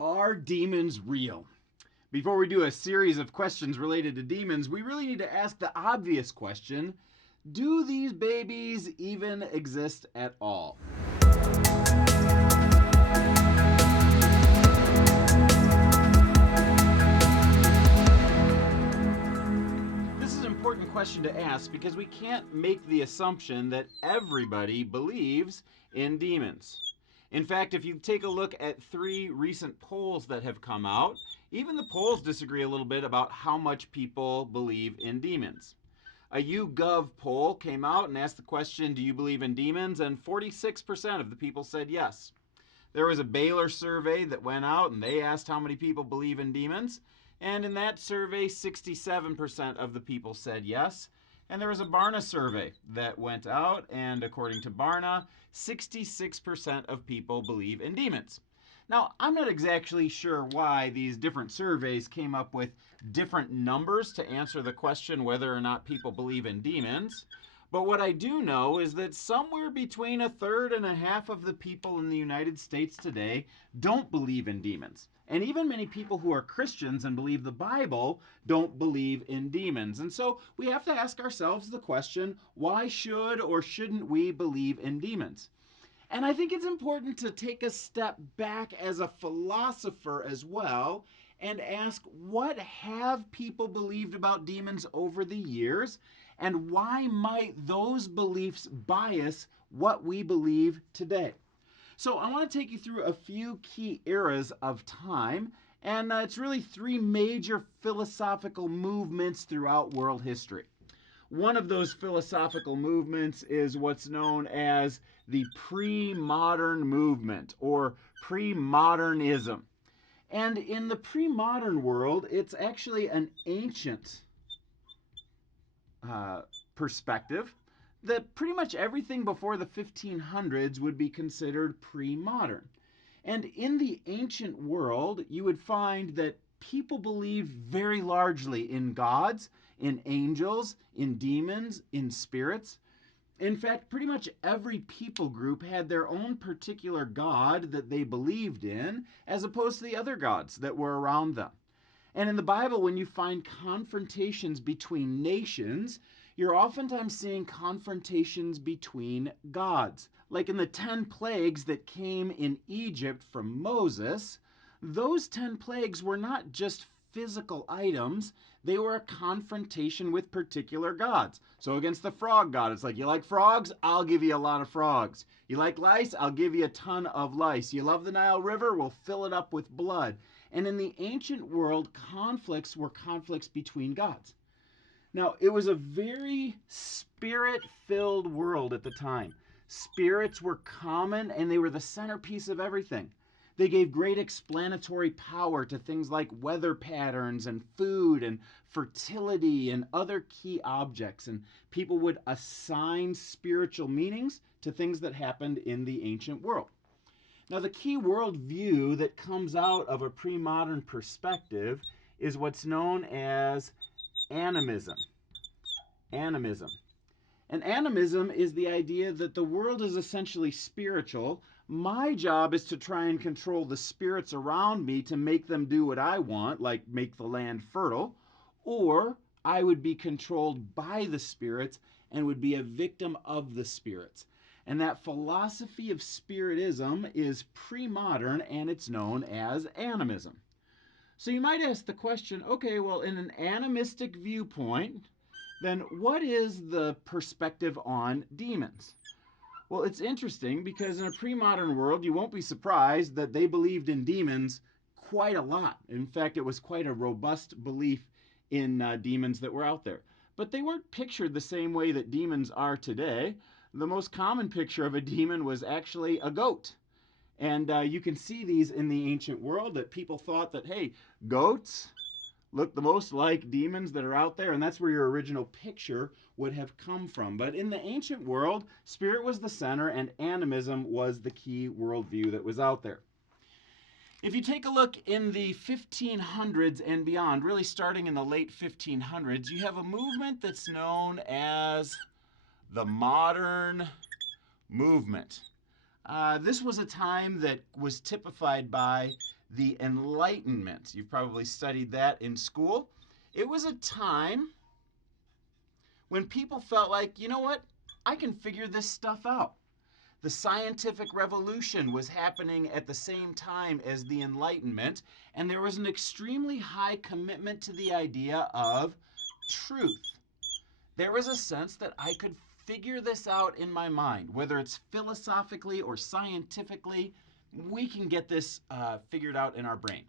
Are demons real? Before we do a series of questions related to demons, we really need to ask the obvious question: do these babies even exist at all? This is an important question to ask because we can't make the assumption that everybody believes in demons. In fact, if you take a look at 3 recent polls that have come out, even the polls disagree a little bit about how much people believe in demons. A YouGov poll came out and asked the question, do you believe in demons? And 46% of the people said yes. There was a Baylor survey that went out and they asked how many people believe in demons. And in that survey, 67% of the people said yes. And there was a Barna survey that went out, and according to Barna, 66% of people believe in demons. Now, I'm not exactly sure why these different surveys came up with different numbers to answer the question whether or not people believe in demons. But what I do know is that somewhere between a third and a half of the people in the United States today don't believe in demons. And even many people who are Christians and believe the Bible don't believe in demons. And so we have to ask ourselves the question, why should or shouldn't we believe in demons? And I think it's important to take a step back as a philosopher as well and ask, what have people believed about demons over the years? And why might those beliefs bias what we believe today? So I want to take you through a few key eras of time, and it's really 3 major philosophical movements throughout world history. One of those philosophical movements is what's known as the pre-modern movement, or pre-modernism. And in the pre-modern world, it's actually an ancient perspective that pretty much everything before the 1500s would be considered pre-modern. And in the ancient world, you would find that people believed very largely in gods, in angels, in demons, in spirits. In fact, pretty much every people group had their own particular god that they believed in, as opposed to the other gods that were around them. And in the Bible, when you find confrontations between nations, you're oftentimes seeing confrontations between gods. Like in the 10 plagues that came in Egypt from Moses, those 10 plagues were not just physical items, they were a confrontation with particular gods. So against the frog god, it's like, you like frogs? I'll give you a lot of frogs. You like lice? I'll give you a ton of lice. You love the Nile River? We'll fill it up with blood. And in the ancient world, conflicts were conflicts between gods. Now, it was a very spirit-filled world at the time. Spirits were common, and they were the centerpiece of everything. They gave great explanatory power to things like weather patterns and food and fertility and other key objects. And people would assign spiritual meanings to things that happened in the ancient world. Now, the key worldview that comes out of a pre-modern perspective is what's known as animism. Animism. And animism is the idea that the world is essentially spiritual. My job is to try and control the spirits around me to make them do what I want, like make the land fertile, or I would be controlled by the spirits and would be a victim of the spirits. And that philosophy of spiritism is pre-modern, and it's known as animism. So you might ask the question, okay, well, in an animistic viewpoint, then what is the perspective on demons? Well, it's interesting because in a pre-modern world, you won't be surprised that they believed in demons quite a lot. In fact, it was quite a robust belief in demons that were out there. But they weren't pictured the same way that demons are today. The most common picture of a demon was actually a goat. And you can see these in the ancient world, that people thought that, hey, goats look the most like demons that are out there, and that's where your original picture would have come from. But in the ancient world, spirit was the center, and animism was the key worldview that was out there. If you take a look in the 1500s and beyond, really starting in the late 1500s, you have a movement that's known as the modern movement. This was a time that was typified by the Enlightenment. You've probably studied that in school. It was a time when people felt like, you know what, I can figure this stuff out. The scientific revolution was happening at the same time as the Enlightenment, and there was an extremely high commitment to the idea of truth. There was a sense that I could figure this out in my mind, whether it's philosophically or scientifically, we can get this figured out in our brain.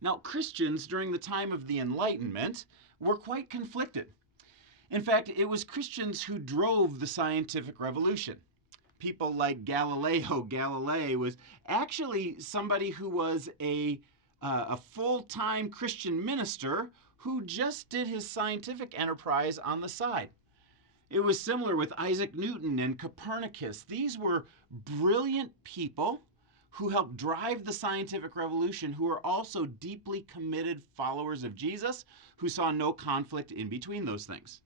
Now, Christians during the time of the Enlightenment were quite conflicted. In fact, it was Christians who drove the scientific revolution. People like Galileo Galilei was actually somebody who was a full-time Christian minister who just did his scientific enterprise on the side. It was similar with Isaac Newton and Copernicus. These were brilliant people who helped drive the scientific revolution, who were also deeply committed followers of Jesus, who saw no conflict in between those things.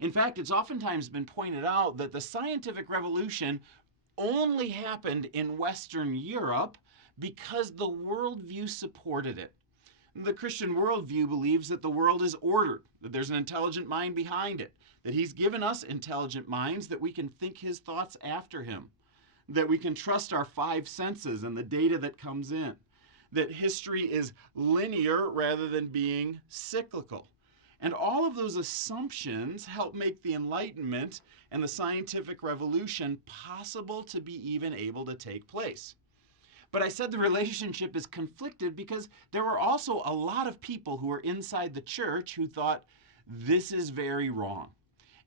In fact, it's oftentimes been pointed out that the scientific revolution only happened in Western Europe because the worldview supported it. The Christian worldview believes that the world is ordered, that there's an intelligent mind behind it, that he's given us intelligent minds, that we can think his thoughts after him, that we can trust our five senses and the data that comes in, that history is linear rather than being cyclical. And all of those assumptions help make the Enlightenment and the scientific revolution possible to be even able to take place. But I said the relationship is conflicted because there were also a lot of people who were inside the church who thought this is very wrong.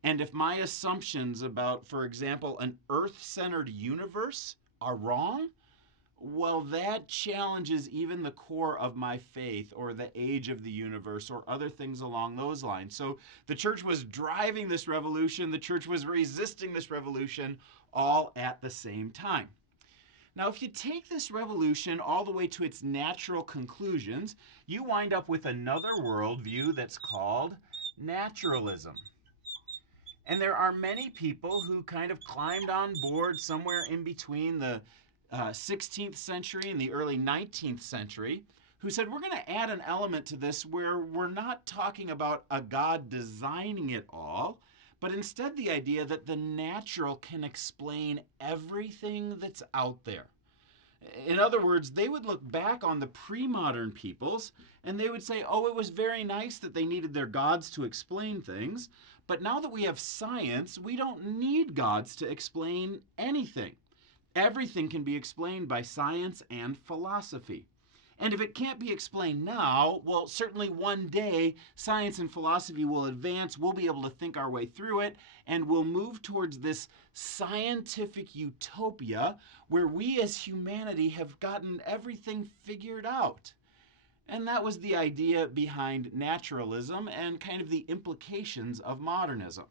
And if my assumptions about, for example, an earth-centered universe are wrong, well, that challenges even the core of my faith or the age of the universe or other things along those lines. So the church was driving this revolution, the church was resisting this revolution, all at the same time. Now, if you take this revolution all the way to its natural conclusions, you wind up with another worldview that's called naturalism. And there are many people who kind of climbed on board somewhere in between the 16th century and the early 19th century who said, we're going to add an element to this where we're not talking about a God designing it all, but instead the idea that the natural can explain everything that's out there. In other words, they would look back on the pre-modern peoples and they would say, oh, it was very nice that they needed their gods to explain things, but now that we have science, we don't need gods to explain anything. Everything can be explained by science and philosophy. And if it can't be explained now, well, certainly one day science and philosophy will advance, we'll be able to think our way through it, and we'll move towards this scientific utopia where we as humanity have gotten everything figured out. And that was the idea behind naturalism and kind of the implications of modernism.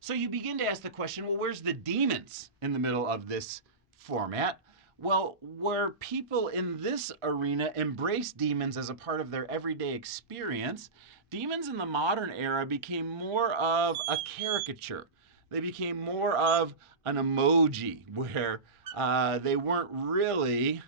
So you begin to ask the question, well, where's the demons in the middle of this format? Well, where people in this arena embrace demons as a part of their everyday experience, demons in the modern era became more of a caricature. They became more of an emoji where they weren't really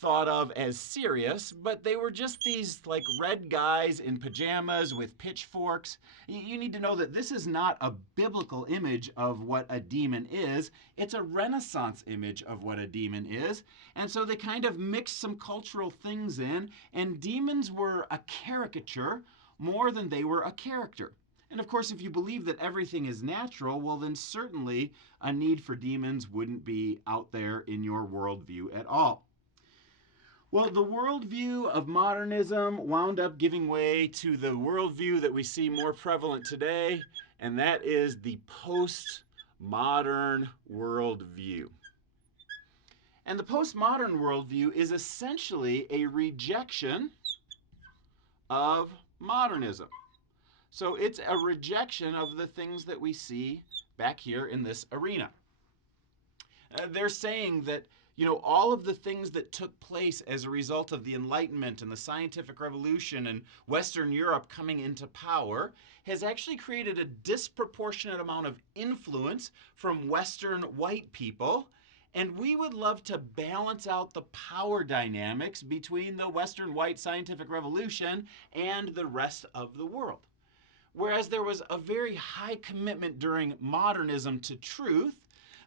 thought of as serious, but they were just these like red guys in pajamas with pitchforks. You need to know that this is not a biblical image of what a demon is. It's a Renaissance image of what a demon is. And so they kind of mixed some cultural things in, and demons were a caricature more than they were a character. And of course, if you believe that everything is natural, well, then certainly a need for demons wouldn't be out there in your worldview at all. Well, the worldview of modernism wound up giving way to the worldview that we see more prevalent today, and that is the postmodern worldview. And the postmodern worldview is essentially a rejection of modernism. So it's a rejection of the things that we see back here in this arena. They're saying that all of the things that took place as a result of the Enlightenment and the scientific revolution and Western Europe coming into power has actually created a disproportionate amount of influence from Western white people. And we would love to balance out the power dynamics between the Western white scientific revolution and the rest of the world. Whereas there was a very high commitment during modernism to truth,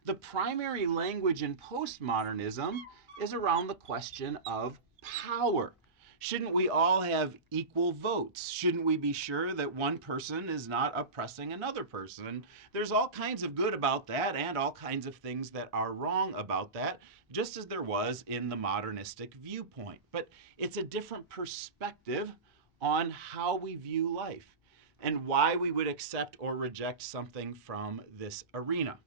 the primary language in postmodernism is around the question of power. Shouldn't we all have equal votes? Shouldn't we be sure that one person is not oppressing another person? And there's all kinds of good about that and all kinds of things that are wrong about that, just as there was in the modernistic viewpoint. But it's a different perspective on how we view life and why we would accept or reject something from this arena.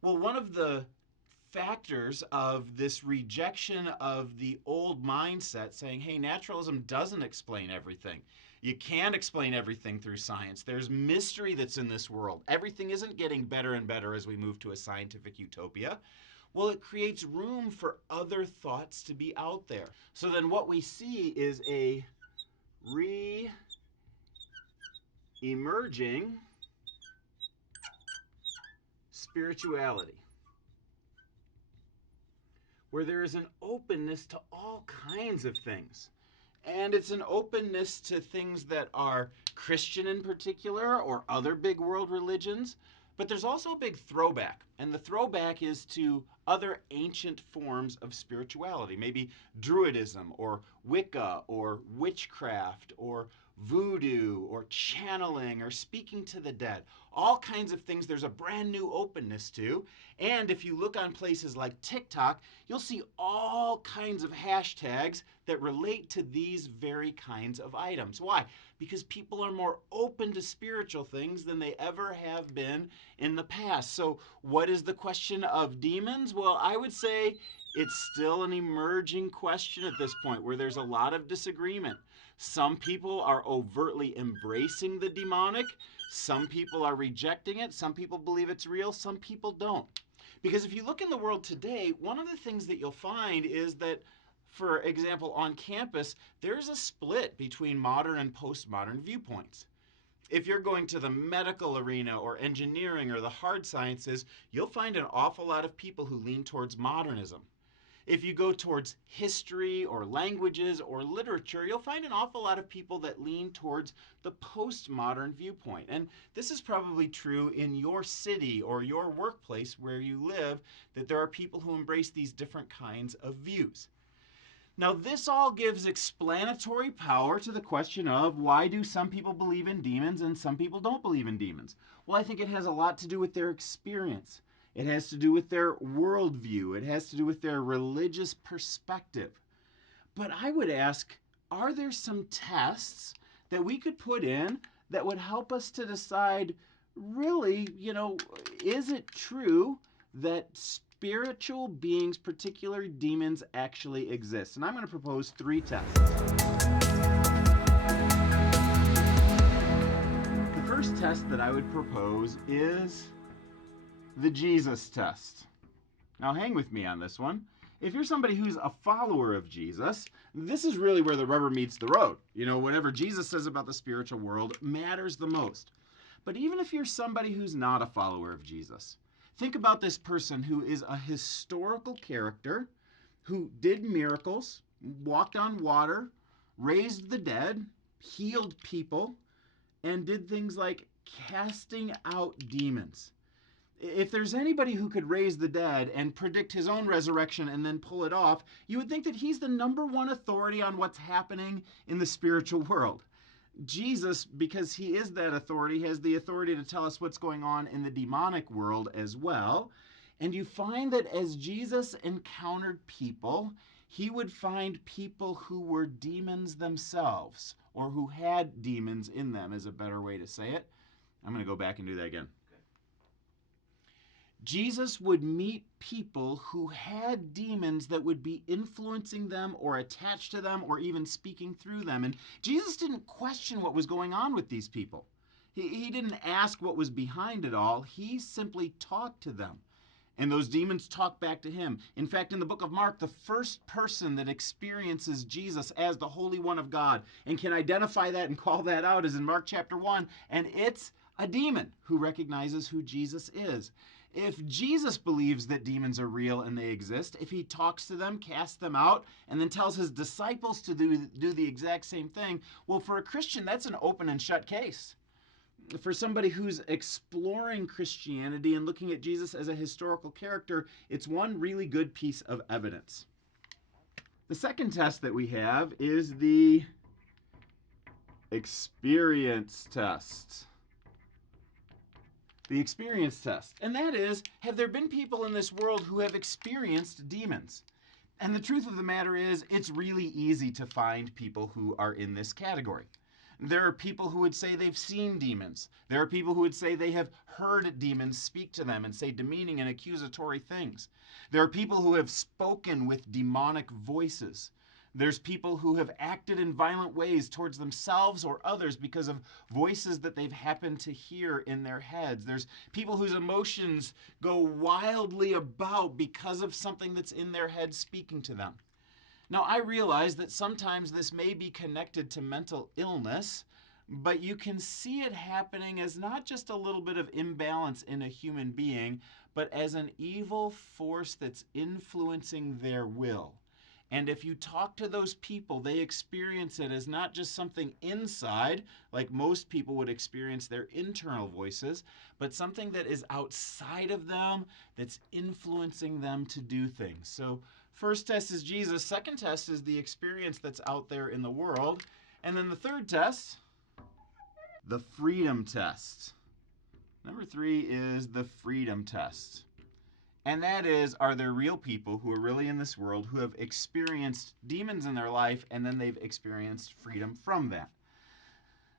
Well, one of the factors of this rejection of the old mindset saying, hey, naturalism doesn't explain everything. You can't explain everything through science. There's mystery that's in this world. Everything isn't getting better and better as we move to a scientific utopia. Well, it creates room for other thoughts to be out there. So then what we see is a re-emerging spirituality, where there is an openness to all kinds of things. And it's an openness to things that are Christian in particular or other big world religions. But there's also a big throwback. And the throwback is to other ancient forms of spirituality, maybe Druidism or Wicca or witchcraft or voodoo or channeling or speaking to the dead. All kinds of things there's a brand new openness to. And if you look on places like TikTok, you'll see all kinds of hashtags that relate to these very kinds of items. Why? Because people are more open to spiritual things than they ever have been in the past. So what is the question of demons? Well, I would say it's still an emerging question at this point where there's a lot of disagreement. Some people are overtly embracing the demonic. Some people are rejecting it. Some people believe it's real. Some people don't. Because if you look in the world today, one of the things that you'll find is that, for example, on campus, there's a split between modern and postmodern viewpoints. If you're going to the medical arena or engineering or the hard sciences, you'll find an awful lot of people who lean towards modernism. If you go towards history or languages or literature, you'll find an awful lot of people that lean towards the postmodern viewpoint. And this is probably true in your city or your workplace where you live, that there are people who embrace these different kinds of views. Now, this all gives explanatory power to the question of why do some people believe in demons and some people don't believe in demons? Well, I think it has a lot to do with their experience. It has to do with their worldview. It has to do with their religious perspective. But I would ask, are there some tests that we could put in that would help us to decide, really, is it true that spiritual beings, particularly demons, actually exist? And I'm going to propose 3 tests. The first test that I would propose is the Jesus test. Now hang with me on this one. If you're somebody who's a follower of Jesus, this is really where the rubber meets the road. Whatever Jesus says about the spiritual world matters the most. But even if you're somebody who's not a follower of Jesus, think about this person who is a historical character who did miracles, walked on water, raised the dead, healed people, and did things like casting out demons. If there's anybody who could raise the dead and predict his own resurrection and then pull it off, you would think that he's the #1 authority on what's happening in the spiritual world. Jesus, because he is that authority, has the authority to tell us what's going on in the demonic world as well. And you find that as Jesus encountered people, he would find people who were demons themselves, or who had demons in them, is a better way to say it. I'm going to go back and do that again. Jesus would meet people who had demons that would be influencing them or attached to them or even speaking through them. And Jesus didn't question what was going on with these people. He didn't ask what was behind it all. He simply talked to them. And those demons talked back to him. In fact, in the book of Mark, the first person that experiences Jesus as the Holy One of God and can identify that and call that out is in Mark chapter 1. And it's a demon who recognizes who Jesus is. If Jesus believes that demons are real and they exist, if he talks to them, casts them out, and then tells his disciples to do the exact same thing, well, for a Christian, that's an open and shut case. For somebody who's exploring Christianity and looking at Jesus as a historical character, it's one really good piece of evidence. The second test that we have is the experience test. The experience test. And that is, have there been people in this world who have experienced demons? And the truth of the matter is, it's really easy to find people who are in this category. There are people who would say they've seen demons. There are people who would say they have heard demons speak to them and say demeaning and accusatory things. There are people who have spoken with demonic voices. There's people who have acted in violent ways towards themselves or others because of voices that they've happened to hear in their heads. There's people whose emotions go wildly about because of something that's in their head speaking to them. Now, I realize that sometimes this may be connected to mental illness, but you can see it happening as not just a little bit of imbalance in a human being, but as an evil force that's influencing their will. And if you talk to those people, they experience it as not just something inside, like most people would experience their internal voices, but something that is outside of them that's influencing them to do things. So first test is Jesus. Second test is the experience that's out there in the world. And then the third test, the freedom test. Number 3 is the freedom test. And that is, are there real people who are really in this world who have experienced demons in their life and then they've experienced freedom from that?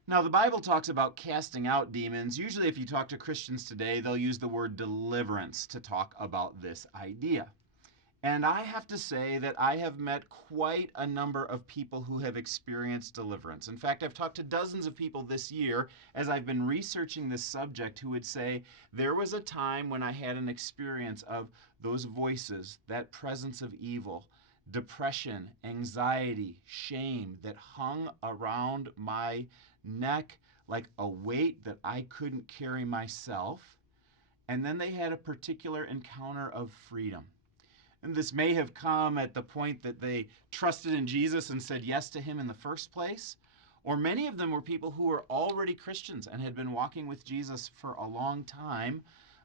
Now, the Bible talks about casting out demons. Usually if you talk to Christians today, they'll use the word deliverance to talk about this idea. And I have to say that I have met quite a number of people who have experienced deliverance. In fact, I've talked to dozens of people this year as I've been researching this subject who would say, there was a time when I had an experience of those voices, that presence of evil, depression, anxiety, shame that hung around my neck like a weight that I couldn't carry myself. And then they had a particular encounter of freedom. And this may have come at the point that they trusted in Jesus and said yes to him in the first place. Or many of them were people who were already Christians and had been walking with Jesus for a long time,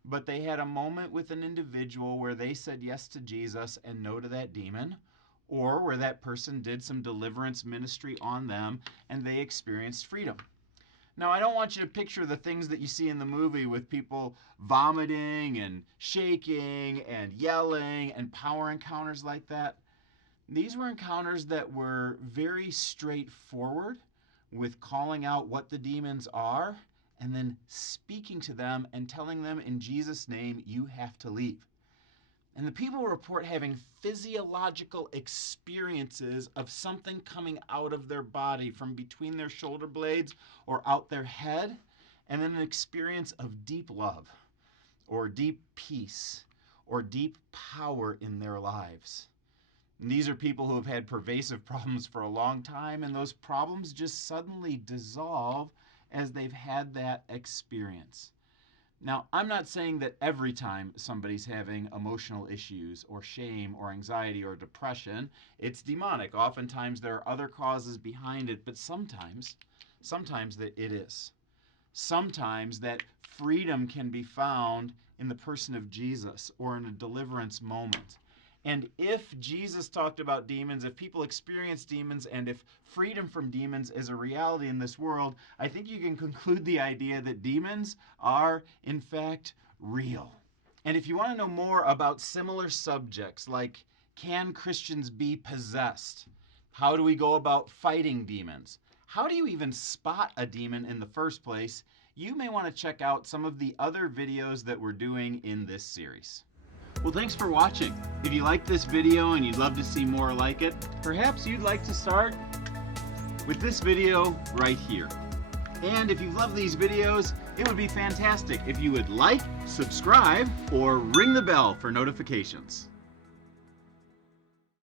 but they had a moment with an individual where they said yes to Jesus and no to that demon, or where that person did some deliverance ministry on them and they experienced freedom. Now, I don't want you to picture the things that you see in the movie with people vomiting and shaking and yelling and power encounters like that. These were encounters that were very straightforward with calling out what the demons are and then speaking to them and telling them in Jesus' name, you have to leave. And the people report having physiological experiences of something coming out of their body from between their shoulder blades or out their head, and then an experience of deep love or deep peace or deep power in their lives. And these are people who have had pervasive problems for a long time, and those problems just suddenly dissolve as they've had that experience. Now, I'm not saying that every time somebody's having emotional issues or shame or anxiety or depression, it's demonic. Oftentimes there are other causes behind it, but sometimes that it is. Sometimes that freedom can be found in the person of Jesus or in a deliverance moment. And if Jesus talked about demons, if people experience demons, and if freedom from demons is a reality in this world, I think you can conclude the idea that demons are, in fact, real. And if you want to know more about similar subjects, like can Christians be possessed? How do we go about fighting demons? How do you even spot a demon in the first place? You may want to check out some of the other videos that we're doing in this series. Well, thanks for watching. If you liked this video and you'd love to see more like it, perhaps you'd like to start with this video right here. And if you love these videos, it would be fantastic if you would like, subscribe, or ring the bell for notifications.